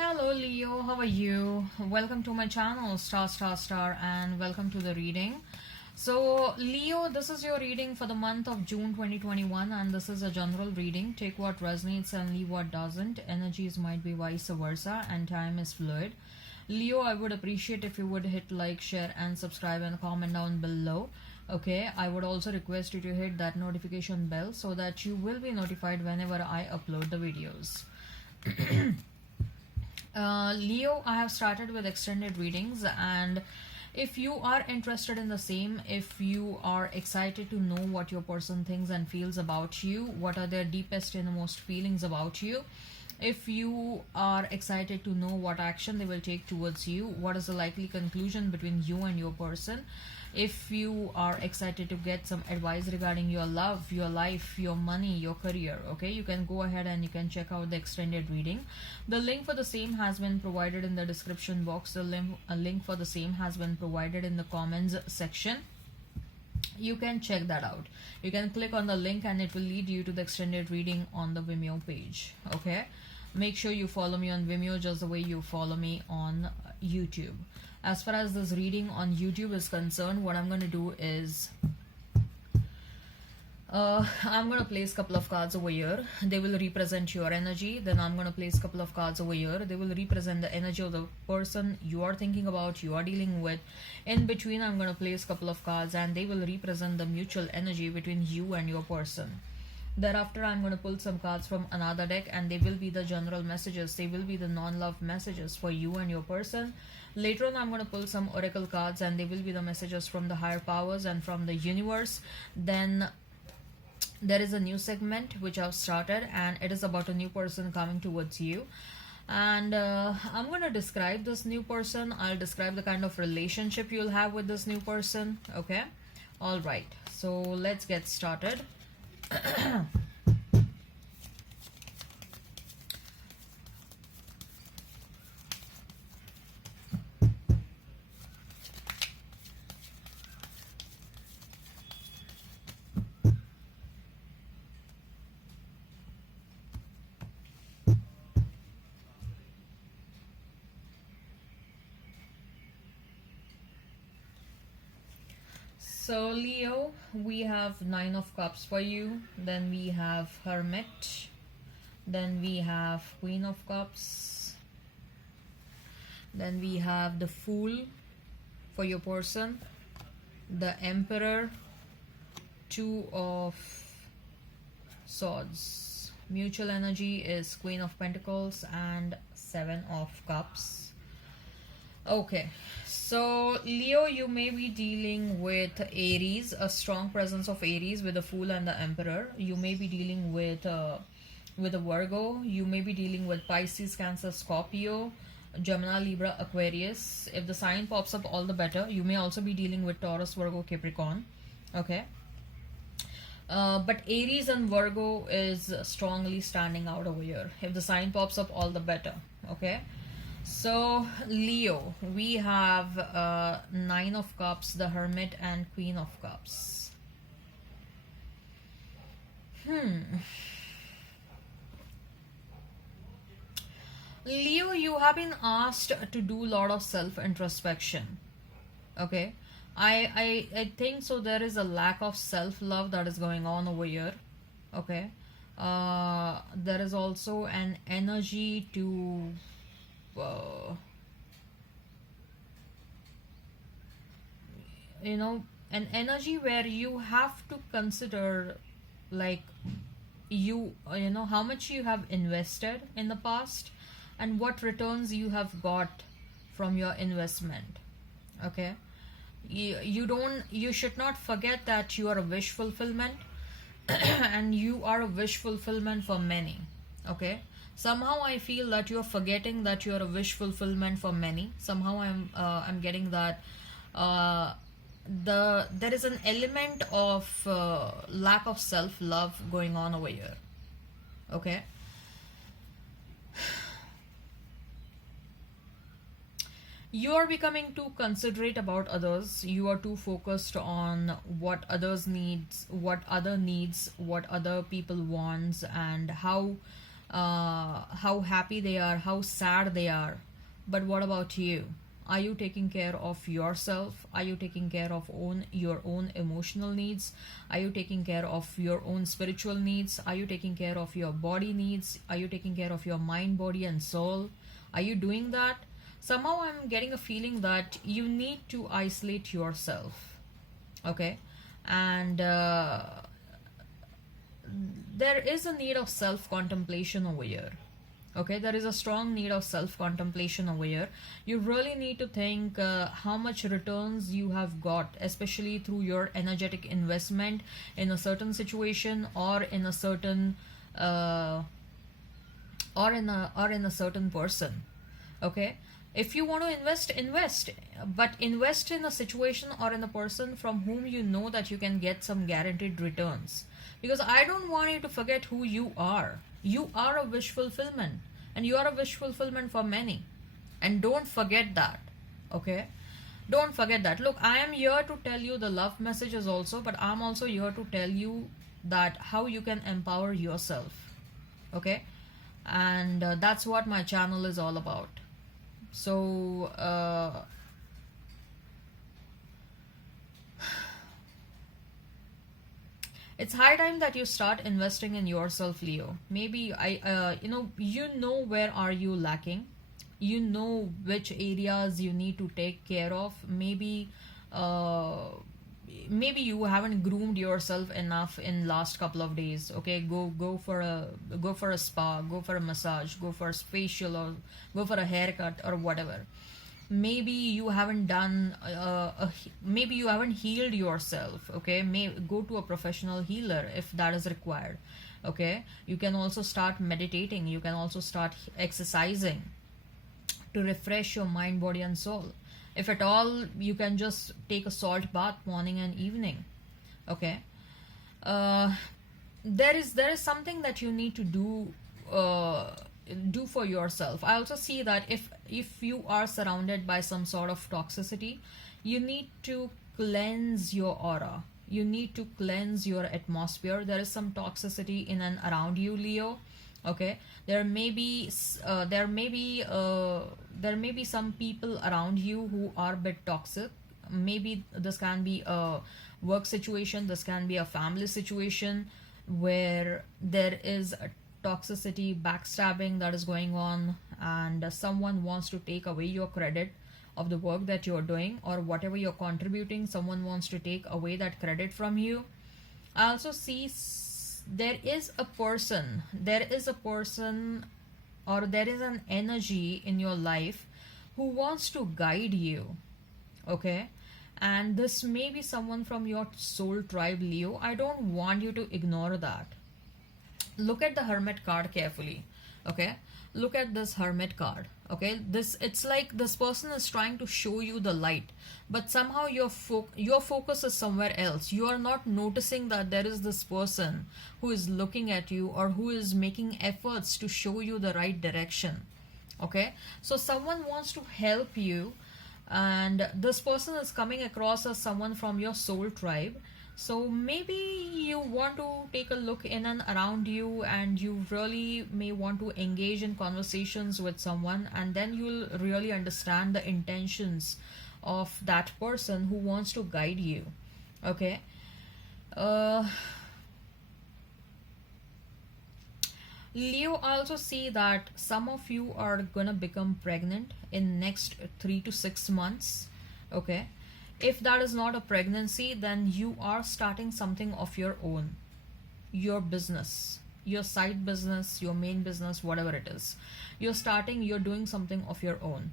Hello Leo, how are you? Welcome to my channel Star, and welcome to the reading. So Leo, this is your reading for the month of June 2021 and this is a general reading. Take what resonates and leave what doesn't. Energies might be vice versa and time is fluid. Leo, I would appreciate if you would hit like, share and subscribe and comment down below. Okay, I would also request you to hit that notification bell so that you will be notified whenever I upload the videos. Leo, I have started with extended readings, and if you are interested in the same, if you are excited to know what your person thinks and feels about you, what are their deepest innermost feelings about you, if you are excited to know what action they will take towards you, what is the likely conclusion between you and your person, if you are excited to get some advice regarding your love, your life, your money, your career, okay, you can go ahead and you can check out the extended reading. The link for the same has been provided in the description box. The link for the same has been provided in the comments section. You can check that out. You can click on the link and it will lead you to the extended reading on the Vimeo page. Okay, make sure you follow me on Vimeo just the way you follow me on YouTube. As far as this reading on YouTube is concerned, what I'm going to do is I'm going to place a couple of cards over here. They will represent your energy. Then I'm going to place a couple of cards over here. They will represent the energy of the person you are thinking about, you are dealing with. In between, I'm going to place a couple of cards and they will represent the mutual energy between you and your person. Thereafter, I'm going to pull some cards from another deck and they will be the general messages. They will be the non-love messages for you and your person. Later on, I'm going to pull some oracle cards and they will be the messages from the higher powers and from the universe. Then there is a new segment which I've started and it is about a new person coming towards you. And I'm going to describe this new person. I'll describe the kind of relationship you'll have with this new person. Okay. All right. So let's get started. So Leo, we have Nine of Cups for you. Then we have Hermit. Then we have Queen of Cups. Then we have the Fool for your person. The Emperor. Two of Swords. Mutual energy is Queen of Pentacles and Seven of Cups. Okay, so Leo, you may be dealing with Aries, a strong presence of Aries with the Fool and the Emperor. You may be dealing with a Virgo. You may be dealing with Pisces, Cancer, Scorpio, Gemini, Libra, Aquarius. If the sign pops up, all the better. You may also be dealing with Taurus, Virgo, Capricorn. Okay. But Aries and Virgo is strongly standing out over here. If the sign pops up, all the better. Okay. So Leo, we have Nine of Cups, the Hermit and Queen of Cups. Leo, you have been asked to do a lot of self-introspection. Okay. I think so there is a lack of self-love that is going on over here. Okay. There is also an energy to an energy where you have to consider, like, how much you have invested in the past and what returns you have got from your investment. Okay, you should not forget that you are a wish fulfillment and you are a wish fulfillment for many. Okay, somehow I feel that you're forgetting that you're a wish fulfillment for many. Somehow I'm getting that there is an element of lack of self-love going on over here. Okay. You are becoming too considerate about others. You are too focused on what others needs, what other people wants, and how how happy they are, how sad they are. But what about you? Are you taking care of yourself? Are you taking care of your own emotional needs? Are you taking care of your own spiritual needs? Are you taking care of your body needs? Are you taking care of your mind, body, and soul? Are you doing that? Somehow I'm getting a feeling that you need to isolate yourself. Okay? And there is a need of self contemplation over here. Okay, there is a strong need of self contemplation over here. You really need to think how much returns you have got, especially through your energetic investment in a certain situation, or in a certain uh, or in a certain person. Okay, if you want to invest, but invest in a situation or in a person from whom you know that you can get some guaranteed returns. Because I don't want you to forget who you are. You are a wish fulfillment, and you are a wish fulfillment for many. And don't forget that. Okay, don't forget that. Look, I am here to tell you the love messages also, but I'm also here to tell you that how you can empower yourself. Okay, and that's what my channel is all about. So it's high time that you start investing in yourself, Leo. Maybe you know where are you lacking. You know which areas you need to take care of. Uh, maybe you haven't groomed yourself enough in last couple of days. Okay, go for a spa, go for a massage, go for a facial, or go for a haircut or whatever. Maybe you haven't done maybe you haven't healed yourself. Okay, may go to a professional healer if that is required. Okay, you can also start meditating, you can also start exercising to refresh your mind, body, and soul. If at all, you can just take a salt bath morning and evening. Okay, uh, there is something that you need to do for yourself. I also see that if you are surrounded by some sort of toxicity, you need to cleanse your aura. You need to cleanse your atmosphere. There is some toxicity in and around you, Leo. Okay, there may be some people around you who are a bit toxic. Maybe this can be a work situation, this can be a family situation, where there is a toxicity, backstabbing that is going on, and someone wants to take away your credit of the work that you're doing or whatever you're contributing. Someone wants to take away that credit from you. I also see there is a person, or there is an energy in your life who wants to guide you. Okay, and this may be someone from your soul tribe, Leo. I don't want you to ignore that. Look at the hermit card carefully. Okay, look at this hermit card. Okay, this, it's like this person is trying to show you the light, but somehow your focus is somewhere else. You are not noticing that there is this person who is looking at you, or who is making efforts to show you the right direction. Okay, so someone wants to help you, and this person is coming across as someone from your soul tribe. So maybe you want to take a look in and around you, and you really may want to engage in conversations with someone, and then you'll really understand the intentions of that person who wants to guide you. Okay, uh, Leo, I also see that some of you are gonna become pregnant in next 3 to 6 months. Okay, if that is not a pregnancy, then you are starting something of your own, your business, your side business, your main business, whatever it is. You're doing something of your own.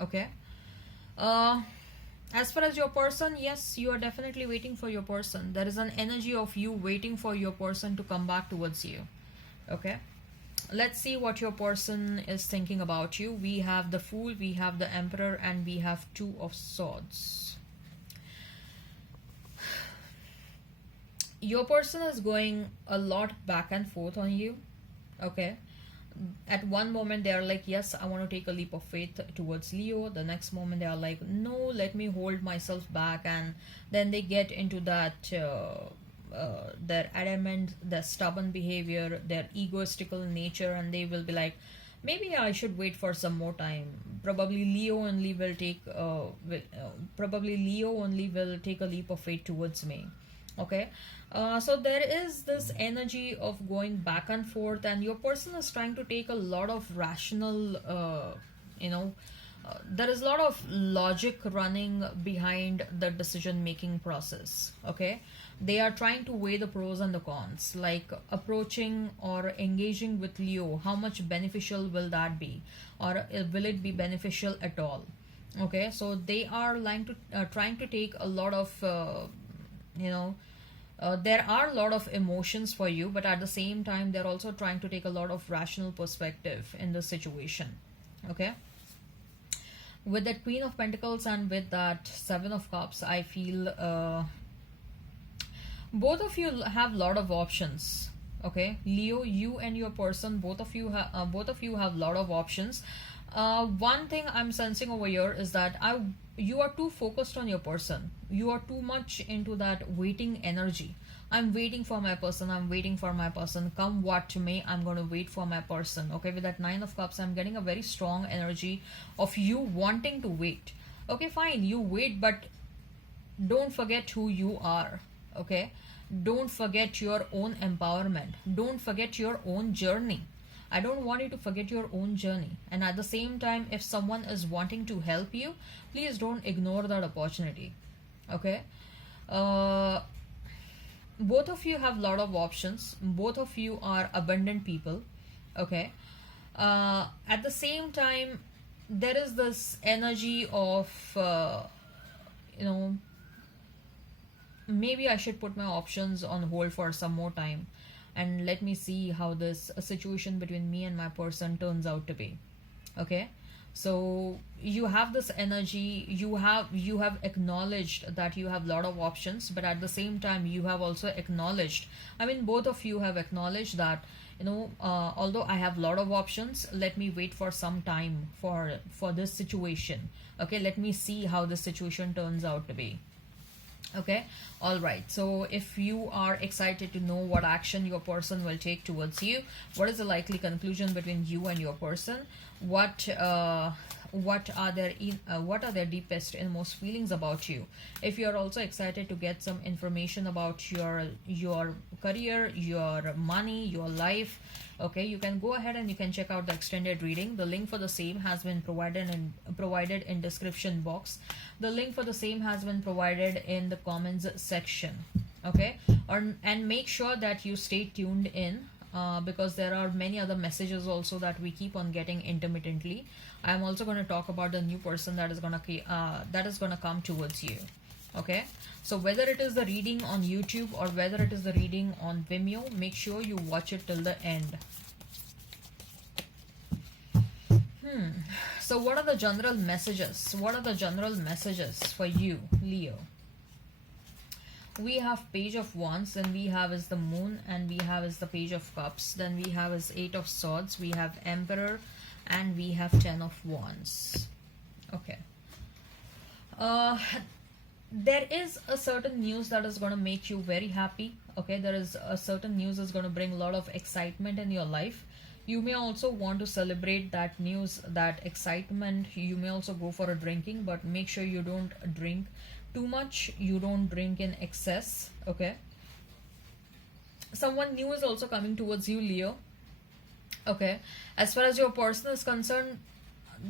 Okay, uh as far as your person, yes, you are definitely waiting for your person. There is an energy of you waiting for your person to come back towards you. Okay, let's see what your person is thinking about you. We have the Fool, we have the Emperor, and we have Two of Swords. Your person is going a lot back and forth on you. Okay, at one moment they are like, yes, I want to take a leap of faith towards Leo. The next moment they are like, no, let me hold myself back. And then they get into that their adamant, their stubborn behavior, their egoistical nature, and they will be like, maybe I should wait for some more time. Probably Leo only will take probably Leo only will take a leap of faith towards me. Okay. So there is this energy of going back and forth, and your person is trying to take a lot of rational, you know, there is a lot of logic running behind the decision making process. Okay, they are trying to weigh the pros and the cons, like approaching or engaging with Leo. How much beneficial will that be, or will it be beneficial at all? Okay, so they are trying to take a lot of you know there are a lot of emotions for you, but at the same time they're also trying to take a lot of rational perspective in the situation. Okay, with that Queen of Pentacles and with that Seven of Cups, I feel both of you have a lot of options. Okay, Leo, you and your person, both of you have a lot of options. One thing I'm sensing over here is that you are too focused on your person. You are too much into that waiting energy. I'm waiting for my person. I'm waiting for my person. Come what may, I'm going to wait for my person. Okay, with that Nine of Cups, I'm getting a very strong energy of you wanting to wait. Okay, fine, you wait, but don't forget who you are. Okay, don't forget your own empowerment. Don't forget your own journey. I don't want you to forget your own journey. And at the same time, if someone is wanting to help you, please don't ignore that opportunity. Okay, both of you have a lot of options. Both of you are abundant people. Okay, at the same time, there is this energy of you know, maybe I should put my options on hold for some more time, and let me see how this situation between me and my person turns out to be. Okay, so you have this energy, you have acknowledged that you have a lot of options, but at the same time you have also acknowledged, I mean both of you have acknowledged that, you know, although I have a lot of options, let me wait for some time for this situation. Okay, let me see how this situation turns out to be. Okay, all right, so if you are excited to know what action your person will take towards you, what is the likely conclusion between you and your person, what are their deepest and most feelings about you. If you are also excited to get some information about your career, your money, your life, okay, you can go ahead and you can check out the extended reading. The link for the same has been provided in description box. The link for the same has been provided in the comments section. Okay, and make sure that you stay tuned in, because there are many other messages also that we keep on getting intermittently. I'm also going to talk about the new person that is going to come towards you. Okay, so whether it is the reading on YouTube or whether it is the reading on Vimeo, make sure you watch it till the end. So what are the general messages? What are the general messages for you, Leo? We have Page of Wands, then we have is the Moon, and we have is the Page of Cups, then we have is Eight of Swords, we have Emperor, and we have Ten of Wands. Okay. There is a certain news that is going to make you very happy. Okay, there is a certain news that's going to bring a lot of excitement in your life. You may also want to celebrate that news, that excitement. You may also go for a drinking, but make sure you don't drink too much, you don't drink in excess. Okay, someone new is also coming towards you, Leo. Okay, as far as your person is concerned,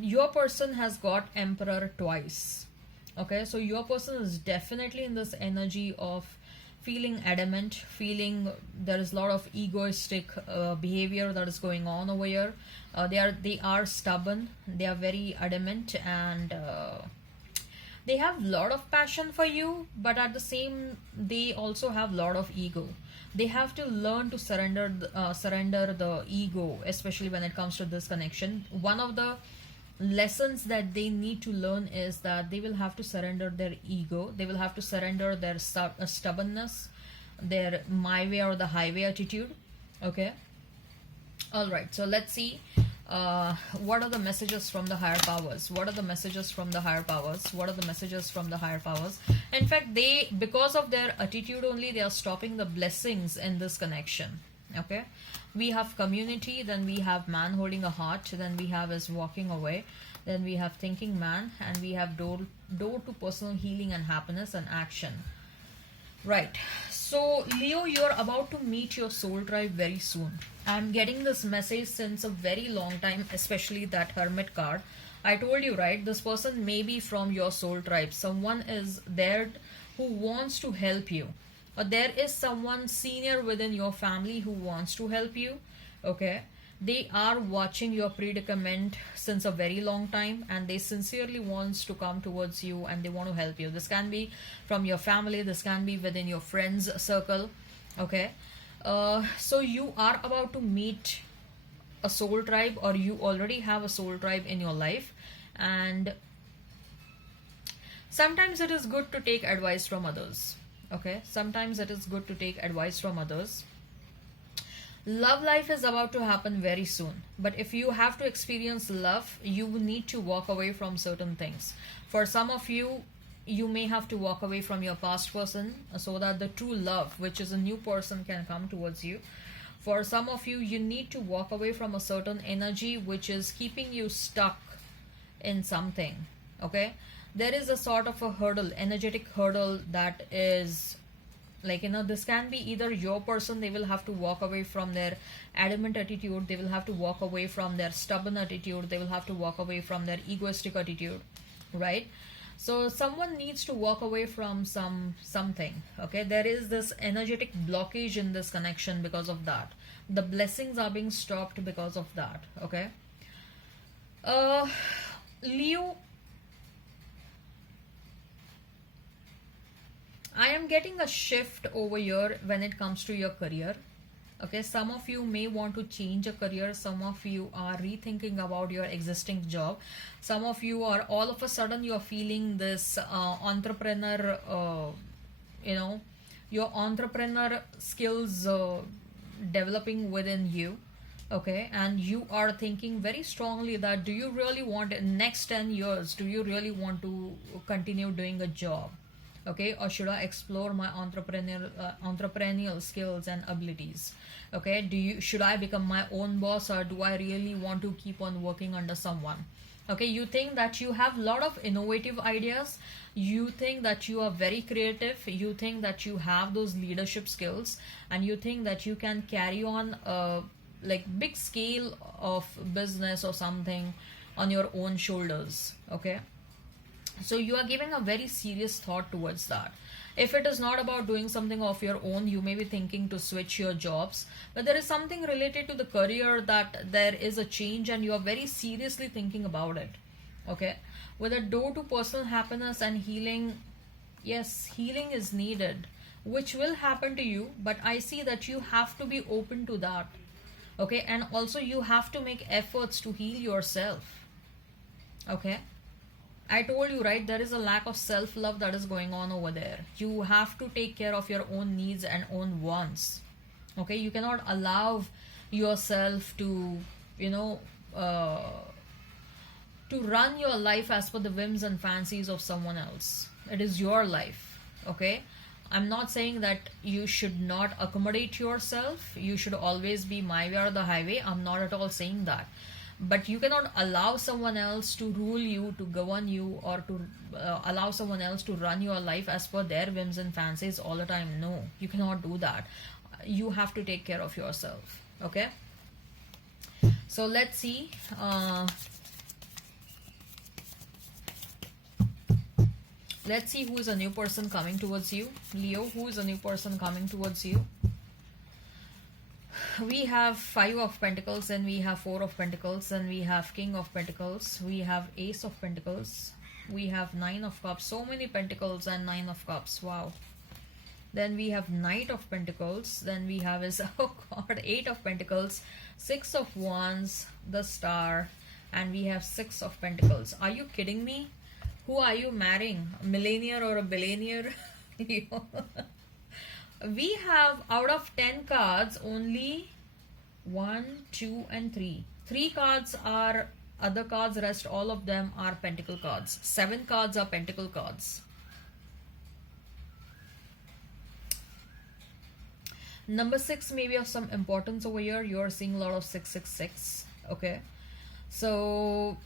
your person has got Emperor twice. Okay, so your person is definitely in this energy of feeling adamant, feeling there is a lot of egoistic behavior that is going on over here. They are stubborn, they are very adamant, and they have a lot of passion for you, but at the same, they also have a lot of ego. They have to learn to surrender the ego, especially when it comes to this connection. One of the lessons that they need to learn is that they will have to surrender their ego. They will have to surrender their stubbornness, their my way or the highway attitude. Okay, all right, so let's see What are the messages from the higher powers? What are the messages from the higher powers? What are the messages from the higher powers? In fact, they, because of their attitude only, they are stopping the blessings in this connection. Okay, we have community, then we have man holding a heart, then we have is walking away, then we have thinking man, and we have door to personal healing and happiness and action. Right. So, Leo, you're about to meet your soul tribe very soon. I'm getting this message since a very long time, especially that Hermit card. I told you, right? This person may be from your soul tribe. Someone is there who wants to help you. Or there is someone senior within your family who wants to help you. Okay, they are watching your predicament since a very long time, and they sincerely wants to come towards you and they want to help you. This can be from your family, this can be within your friends circle. Okay, so you are about to meet a soul tribe, or you already have a soul tribe in your life, and sometimes it is good to take advice from others. Okay, sometimes it is good to take advice from others. Love life is about to happen very soon, but if you have to experience love, you need to walk away from certain things. For some of you, you may have to walk away from your past person so that the true love, which is a new person, can come towards you. For some of you, you need to walk away from a certain energy which is keeping you stuck in something. Okay, there is a sort of a hurdle, energetic hurdle, that is like, this can be either your person, they will have to walk away from their adamant attitude, they will have to walk away from their stubborn attitude, they will have to walk away from their egoistic attitude, right? So someone needs to walk away from something. Okay, there is this energetic blockage in this connection because of that. The blessings are being stopped because of that. Okay, Leo, I am getting a shift over here when it comes to your career. Okay, some of you may want to change a career, some of you are rethinking about your existing job, some of you are all of a sudden you're feeling this entrepreneur, your entrepreneur skills developing within you. Okay, and you are thinking very strongly that, do you really want, in next 10 years, do you really want to continue doing a job? Okay, or should I explore my entrepreneurial skills and abilities? Okay, should I become my own boss, or do I really want to keep on working under someone? Okay, you think that you have a lot of innovative ideas, you think that you are very creative, you think that you have those leadership skills, and you think that you can carry on like big scale of business or something on your own shoulders. Okay, so you are giving a very serious thought towards that. If it is not about doing something of your own, you may be thinking to switch your jobs, but there is something related to the career that there is a change and you are very seriously thinking about it. Okay, with a door to personal happiness and healing, yes, healing is needed, which will happen to you, but I see that you have to be open to that. Okay, and also you have to make efforts to heal yourself. Okay, I told you, right? There is a lack of self love that is going on over there. You have to take care of your own needs and own wants. Okay, you cannot allow yourself to, you know, to run your life as per the whims and fancies of someone else. It is your life. Okay, I'm not saying that you should not accommodate yourself. You should always be my way or the highway. I'm not at all saying that, but you cannot allow someone else to rule you, to govern you, or to allow someone else to run your life as per their whims and fancies all the time. No, you cannot do that. You have to take care of yourself. Okay, so let's see. Let's see who is a new person coming towards you. Leo, who is a new person coming towards you? We have 5 of Pentacles, and we have 4 of Pentacles, and we have King of Pentacles, we have Ace of Pentacles, we have 9 of Cups. So many Pentacles and 9 of Cups. Wow. Then we have Knight of Pentacles. Then we have is, oh god, 8 of Pentacles, 6 of Wands, the Star, and we have 6 of Pentacles. Are you kidding me? Who are you marrying? A millionaire or a billionaire? We have, out of 10 cards, only 1, 2, and 3. Three cards are other cards, rest all of them are pentacle cards. Seven cards are pentacle cards. Number six may be of some importance over here. You're seeing a lot of 666. Okay. So,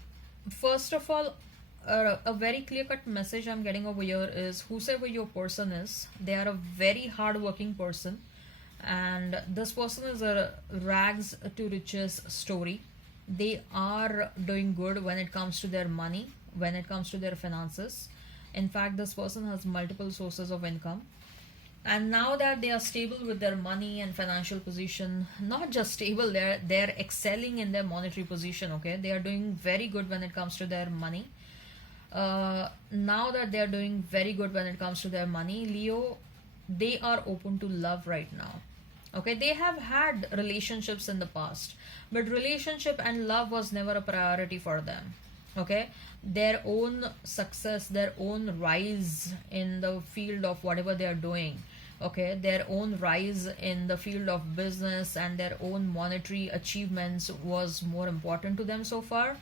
first of all, a very clear cut message I'm getting over here is whosoever your person is, they are a very hard working person, and this person is a rags to riches story. They are doing good when it comes to their money, when it comes to their finances. In fact, this person has multiple sources of income, and now that they are stable with their money and financial position, not just stable, they're excelling in their monetary position. Okay, they are doing very good when it comes to their money. Now that they are doing very good when it comes to their money, Leo, they are open to love right now. Okay, they have had relationships in the past, but relationship and love was never a priority for them. Okay, their own success, their own rise in the field of whatever they are doing, okay, their own rise in the field of business and their own monetary achievements was more important to them so far.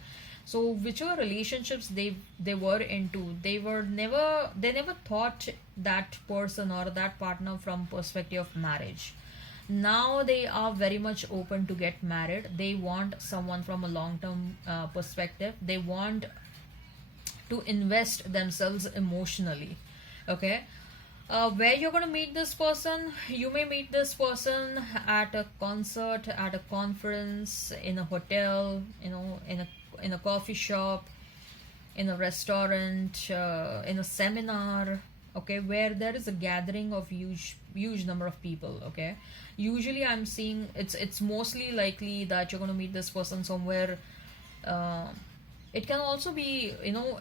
So whichever relationships they were into, they never thought that person or that partner from perspective of marriage. Now they are very much open to get married. They want someone from a long term perspective. They want to invest themselves emotionally. Okay, where you're going to meet this person, you may meet this person at a concert, at a conference, in a hotel, in a coffee shop, in a restaurant, in a seminar. Okay, where there is a gathering of huge number of people. Okay, usually I'm seeing it's mostly likely that you're going to meet this person somewhere. uh, it can also be,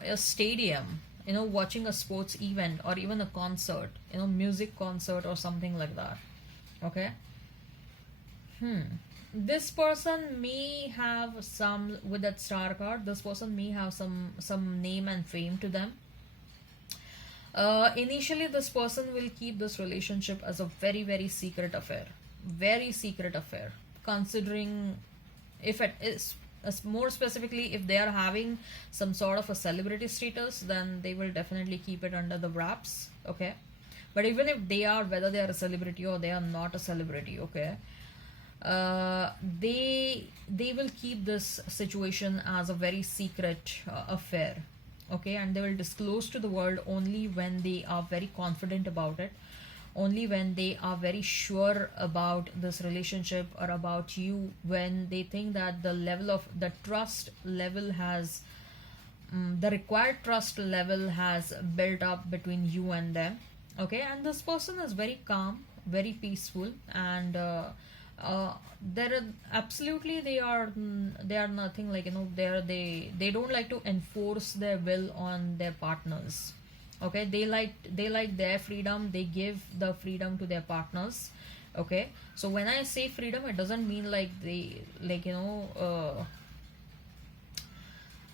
a stadium, watching a sports event, or even a concert, music concert or something like that. Okay. This person may have some, with that star card, this person may have some name and fame to them. Initially this person will keep this relationship as a very very secret affair, very secret affair, considering if it is, as more specifically, if they are having some sort of a celebrity status, then they will definitely keep it under the wraps. Okay, but even if they are, whether they are a celebrity or they are not a celebrity, okay, they will keep this situation as a very secret affair. Okay, and they will disclose to the world only when they are very confident about it, only when they are very sure about this relationship or about you, when they think that the level of the trust level has, the required trust level has built up between you and them. Okay, and this person is very calm, very peaceful, and there are absolutely, they are nothing like, they don't like to enforce their will on their partners. Okay, they like their freedom. They give the freedom to their partners. Okay, so when I say freedom, it doesn't mean like they, like,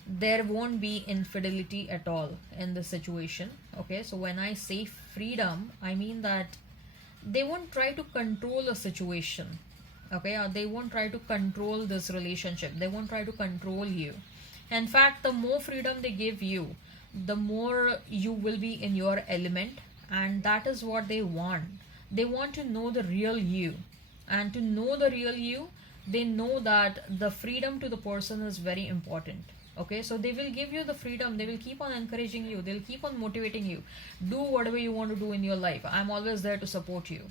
there won't be infidelity at all in this situation. Okay, so when I say freedom, I mean that they won't try to control a situation. Okay, or they won't try to control this relationship, they won't try to control you. In fact, the more freedom they give you, the more you will be in your element, and that is what they want. They want to know the real you, and to know the real you, they know that the freedom to the person is very important. Okay, so they will give you the freedom, they will keep on encouraging you, they'll keep on motivating you. Do whatever you want to do in your life, I'm always there to support you.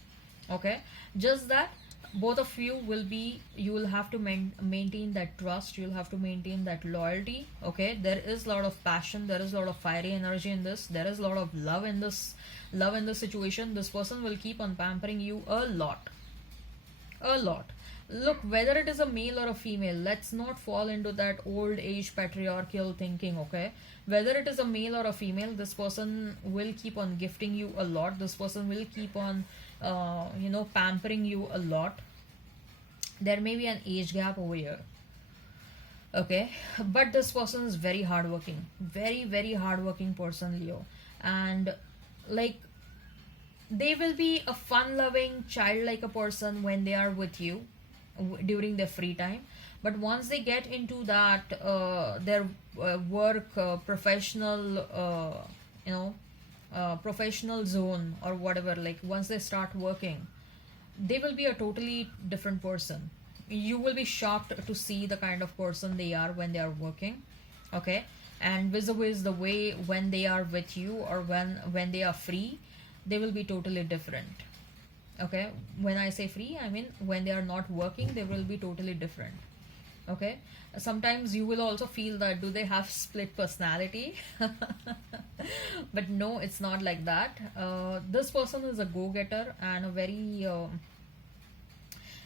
Okay, just that both of you will be, you will have to maintain that trust, you'll have to maintain that loyalty. Okay, there is a lot of passion, there is a lot of fiery energy in this, there is a lot of love in this, love in this situation. This person will keep on pampering you a lot, a lot. Look, whether it is a male or a female, let's not fall into that old age patriarchal thinking. Okay, whether it is a male or a female, this person will keep on gifting you a lot, this person will keep on pampering you a lot. There may be an age gap over here. Okay, but this person is very hardworking, very very hardworking person, Leo. And like, they will be a fun loving child like a person when they are with you during their free time. But once they get into that their work professional you know professional zone or whatever, like once they start working, they will be a totally different person. You will be shocked to see the kind of person they are when they are working. Okay. And vis-a-vis the way when they are with you, or when they are free, they will be totally different. Okay. When I say free, I mean when they are not working, they will be totally different. Okay. Sometimes you will also feel that do they have split personality. But no, it's not like that. This person is a go-getter and a very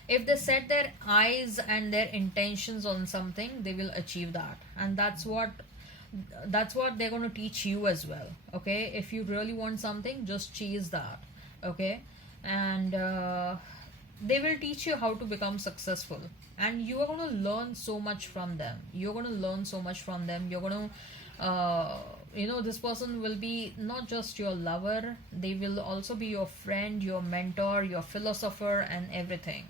if they set their eyes and their intentions on something, they will achieve that. And that's what they're going to teach you as well. Okay. If you really want something, just chase that. Okay. And they will teach you how to become successful, and you are going to learn so much from them. You're going to learn so much from them. You're going to this person will be not just your lover, they will also be your friend, your mentor, your philosopher, and everything.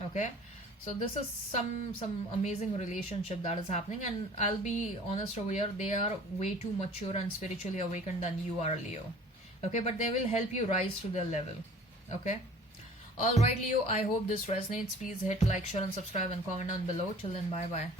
Okay. So this is some amazing relationship that is happening, and I'll be honest over here, they are way too mature and spiritually awakened than you are, Leo. Okay. But they will help you rise to their level. Okay. All right, Leo, I hope this resonates. Please hit like, share, and subscribe, and comment down below. Till then, bye bye.